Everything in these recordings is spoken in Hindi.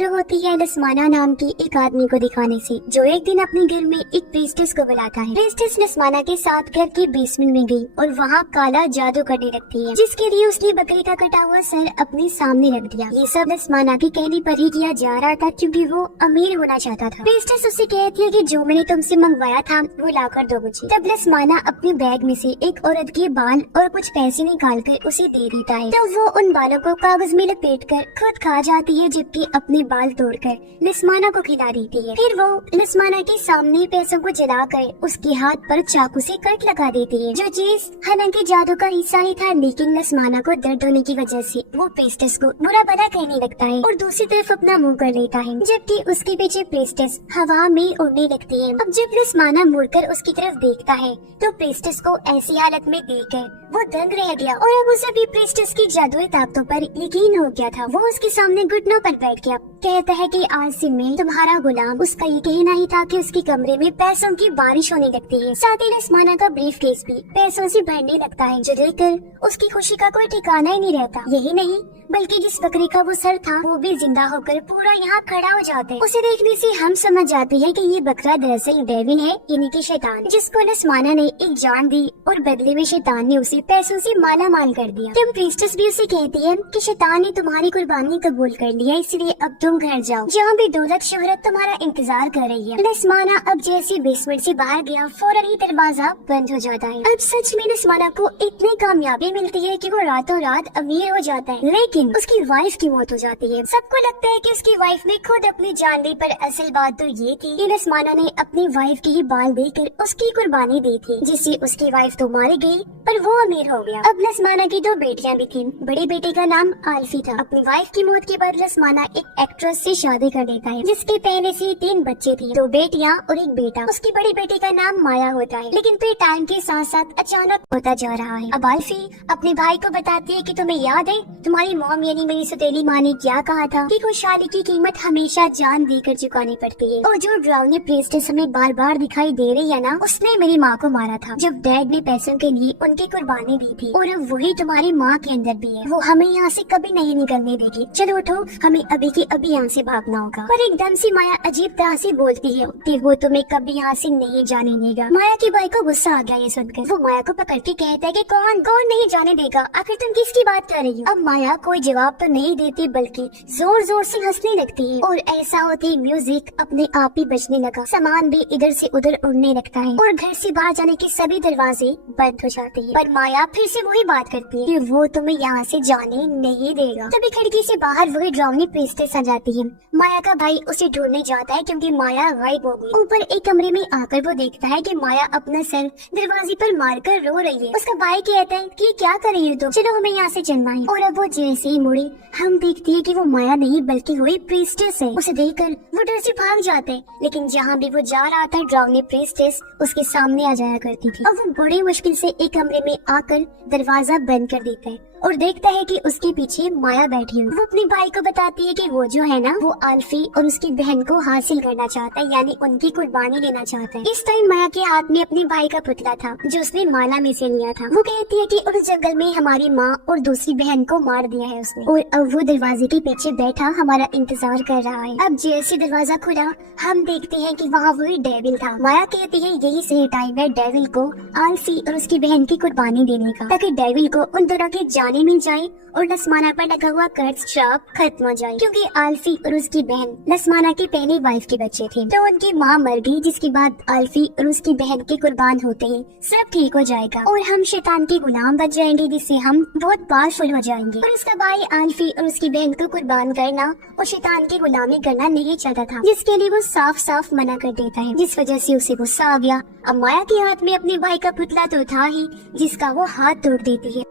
शुरू होती है लस्माना नाम की एक आदमी को दिखाने से, जो एक दिन अपने घर में एक प्रीस्टेस को बुलाता है। प्रीस्टेस लस्माना के साथ घर के बेसमेंट में गई और वहाँ काला जादू करने लगती है, जिसके लिए उसने बकरी का कटा हुआ सर अपने सामने रख दिया। ये सब लस्माना के कहने पर ही किया जा रहा था, क्योंकि वो अमीर होना चाहता था। प्रीस्टेस उससे कहती है कि जो मैंने तुमसे मंगवाया था वो लाकर दो मुझे। तब लस्माना अपने बैग में से एक औरत के बाल और कुछ पैसे निकाल कर उसे दे देता है। तो वो उन बालों को कागज में लपेट कर खुद खा जाती है, जबकि अपने बाल तोड़कर लस्माना को खिला देती है। फिर वो लस्माना के सामने पैसों को जलाकर उसके हाथ पर चाकू से कट लगा देती है, जो चीज हालांकि जादू का हिस्सा ही था, लेकिन लस्माना को दर्द होने की वजह से वो प्रीस्टेस को बुरा भला कहने लगता है और दूसरी तरफ अपना मुंह कर लेता है, जबकि उसके पीछे प्रीस्टेस हवा में उड़ने लगती है। अब जब लस्माना मुड़कर उसकी तरफ देखता है तो प्रीस्टेस को ऐसी हालत में देखकर वो दंग रह गया और अब उसे भी प्रीस्टेस की जादुई ताकतों पर यकीन हो गया था। वो उसके सामने घुटनों पर बैठ गया, कहता है कि आज से मैं तुम्हारा गुलाम। उसका ये कहना ही था कि उसके कमरे में पैसों की बारिश होने लगती है। साथ ही लस्माना का ब्रीफकेस भी पैसों से भरने लगता है, जो देखकर उसकी खुशी का कोई ठिकाना ही नहीं रहता। यही नहीं बल्कि जिस बकरी का वो सर था वो भी जिंदा होकर पूरा यहाँ खड़ा हो जाता है। उसे देखने से हम समझ जाते हैं कि ये बकरा दरअसल डेविल है, यानी कि शैतान, जिसको लस्माना ने एक जान दी और बदले में शैतान ने उसे पैसों से माला माल कर दिया। तब प्रीस्टेस भी उसे कहती है कि शैतान ने तुम्हारी कुर्बानी कबूल कर लिया, इसलिए अब तुम घर जाओ, जहाँ भी दौलत शोहरत तुम्हारा इंतजार कर रही है। लस्माना अब जैसे बेसमेंट से बाहर गया, फौरन ही दरवाजा बंद हो जाता है। अब सच में लस्माना को इतनी कामयाबी मिलती है कि वो रातों रात अमीर हो जाता है, लेकिन उसकी वाइफ की मौत हो जाती है। सबको लगता है कि उसकी वाइफ ने खुद अपनी जान दी, पर असल बात तो ये थी कि लस्माना ने अपनी वाइफ के ही बाल देकर उसकी कुर्बानी दी थी, जिससे उसकी वाइफ तो मारी गई पर वो अमीर हो गया। अब लस्माना की दो बेटियां भी थीं। बड़े बेटे का नाम आल्फी था। अपनी वाइफ की मौत के बाद लस्माना एक एक्ट्रेस से शादी कर लेता है, जिसके पहले से 3 बच्चे थे, 2 बेटियां और 1 बेटा। उसकी बड़ी बेटी का नाम माया होता है, लेकिन फिर टाइम के साथ साथ अचानक होता जा रहा है। अब आल्फी अपने भाई को बताती है कि तुम्हें याद है तुम्हारी मॉम यानी मेरी सौतेली माँ ने क्या कहा था कि खुशहाली की कीमत हमेशा जान देकर चुकानी पड़ती है। और जो ड्राउनी प्रीस्टेस हमें बार बार दिखाई दे रही है ना, उसने मेरी माँ को मारा था जब डैड ने पैसों के लिए उनकी कुर्बानी दी थी, और अब वही तुम्हारी माँ के अंदर भी है। वो हमें यहाँ से कभी नहीं निकलने देगी। चलो उठो, हमें अभी के अभी यहाँ से भागना होगा। पर एकदम से माया अजीब तरह से बोलती है कि वो तुम्हें कभी यहाँ से नहीं जाने देगा। माया के भाई को गुस्सा आ गया ये सुनकर। वो माया को पकड़ के कहता है कि कौन कौन नहीं जाने देगा, आखिर तुम किसकी बात कर रही हो। अब माया कोई जवाब तो नहीं देती, बल्कि जोर जोर से हंसने लगती है, और ऐसा होते म्यूजिक अपने आप ही बजने लगा। सामान भी इधर से उधर उड़ने लगता है और घर से बाहर जाने के सभी दरवाजे बंद हो जाते हैं। पर माया फिर से वही बात करती है कि वो तुम्हें यहाँ से जाने नहीं देगा। तभी खिड़की से बाहर वही ड्राउनी प्रीस्टेस आ जाती है। माया का भाई उसे ढूंढने जाता है क्योंकि माया गायब हो गई। ऊपर एक कमरे में आकर वो देखता है कि माया अपना सर दरवाजे पर मारकर रो रही है। उसका भाई कहता है कि क्या कर रही हो तुम, चलो हमें यहाँ से चलना है। और अब वो जैसे ही मुड़ी, हम देखती है कि वो माया नहीं बल्कि वही प्रीस्टेस है। उसे देखकर वो डर से भाग जाते हैं, लेकिन जहाँ भी वो जा रहा था ड्राउनी प्रीस्टेस उसके सामने आ जाया करती थी। अब वो बड़ी मुश्किल से एक कमरे में आकर दरवाजा बंद कर देता है और देखता है कि उसके पीछे माया बैठी हुई। वो अपने भाई को बताती है कि वो जो है ना, वो आल्फी और उसकी बहन को हासिल करना चाहता है, यानी उनकी कुर्बानी लेना चाहता है। इस टाइम माया के हाथ में अपने भाई का पुतला था जो उसने माला में से लिया था। वो कहती है कि उस जंगल में हमारी माँ और दूसरी बहन को मार दिया है उसने, और अब वो दरवाजे के पीछे बैठा हमारा इंतजार कर रहा है। अब जैसे दरवाजा खुला, हम देखते हैं कि वहाँ वही डेविल था। माया कहती है यही सही टाइम है डेविल को आल्फी और उसकी बहन की कुर्बानी देने का, ताकि डेविल को उन दोनों की जाने मिल जाए और लस्माना पर लगा हुआ कर्ज श्राप खत्म हो जाए, क्योंकि आल्फी और उसकी बहन लस्माना की पहली वाइफ के बच्चे थे। तो उनकी माँ मर गई, जिसके बाद आल्फी और उसकी बहन के कुर्बान होते ही सब ठीक हो जाएगा और हम शैतान के गुलाम बच जाएंगे, जिससे हम बहुत पावरफुल हो जाएंगे। और उसका भाई आल्फी और उसकी बहन को कुर्बान करना और शैतान की गुलामी करना नहीं चाहता था, जिसके लिए वो साफ साफ मना कर देता है, जिस वजह से उसे गुस्सा आ गया। अब माया के हाथ में अपने भाई का पुतला तो था ही, जिसका वो हाथ तोड़ देती है।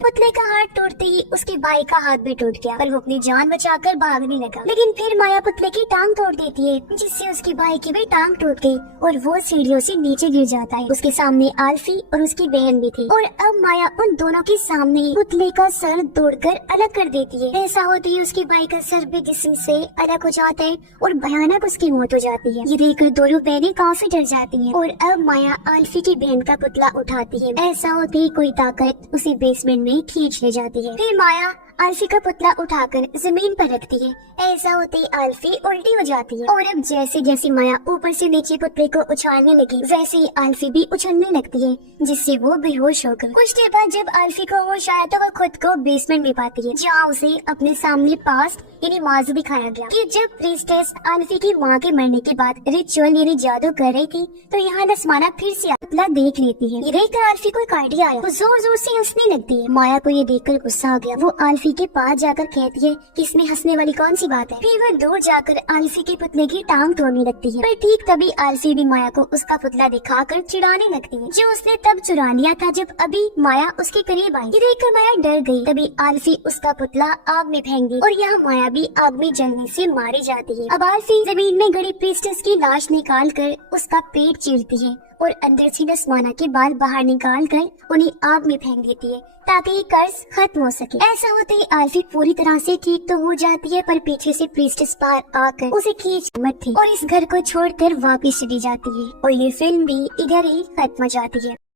पुतले का हाथ तोड़ते ही उसके भाई का हाथ भी टूट गया, पर वो अपनी जान बचाकर भागने लगा। लेकिन फिर माया पुतले की टांग तोड़ देती है, जिससे उसके भाई की भी टांग टूट गई और वो सीढ़ियों से नीचे गिर जाता है। उसके सामने आल्फी और उसकी बहन भी थी, और अब माया उन दोनों के सामने ही पुतले का सर तोड़कर अलग कर देती है। ऐसा होते ही उसके भाई का सर भी जिस्म से अलग हो जाता है और भयानक उसकी मौत हो जाती है। ये देखकर दोनों बहनें काफी डर जाती हैं, और अब माया आल्फी की बहन का पुतला उठाती है। ऐसा होते ही कोई ताकत उसे बेसमेंट में खींच ले जाती है। फिर माया आल्फी का पुतला उठाकर जमीन पर रखती है। ऐसा होते ही आल्फी उल्टी हो जाती है और अब जैसे जैसे माया ऊपर से नीचे पुतले को उछालने लगी वैसे ही आल्फी भी उछलने लगती है, जिससे वो बेहोश होकर कुछ देर बाद जब आल्फी को होश आया तो वो खुद को बेसमेंट में पाती है, जहाँ उसे अपने सामने पास्ट यानी माजी दिखाया गया कि जब प्रीस्टेस आल्फी की माँ के मरने के बाद रिचुअल यानी जादू कर रही थी तो यहाँ नस्माना फिर से पुतला देख लेती है। ये देखकर आल्फी को एक आइडिया आया, वो जोर जोर से हंसने लगती है। माया को ये देखकर गुस्सा आ गया, वो आल्फी के पास जाकर कहती है कि इसमें हंसने वाली कौन सी बात है। फिर वो दूर जाकर आल्फी के पुतले की टांग तोड़ने लगती है, पर ठीक तभी आल्फी भी माया को उसका पुतला दिखाकर चिढ़ाने लगती है, जो उसने तब चुरा लिया था जब अभी माया उसके करीब आई। ये देखकर माया डर गई। तभी आल्फी उसका पुतला आग में फेंक दी और यहाँ माया भी आग में जलने से मारी जाती है। अब आल्फी जमीन में गड़ी प्रीस्टेस की लाश निकाल कर उसका पेट चीरती है और अंदर से नस्माना के बाल बाहर निकाल कर उन्हें आग में फेंक देती है ताकि ये कर्ज खत्म हो सके। ऐसा होते ही आल्फी पूरी तरह से ठीक तो हो जाती है, पर पीछे से प्रीस्टेस पार आकर उसे खींच मरती और इस घर को छोड़कर वापस चली जाती है और ये फिल्म भी इधर ही खत्म हो जाती है।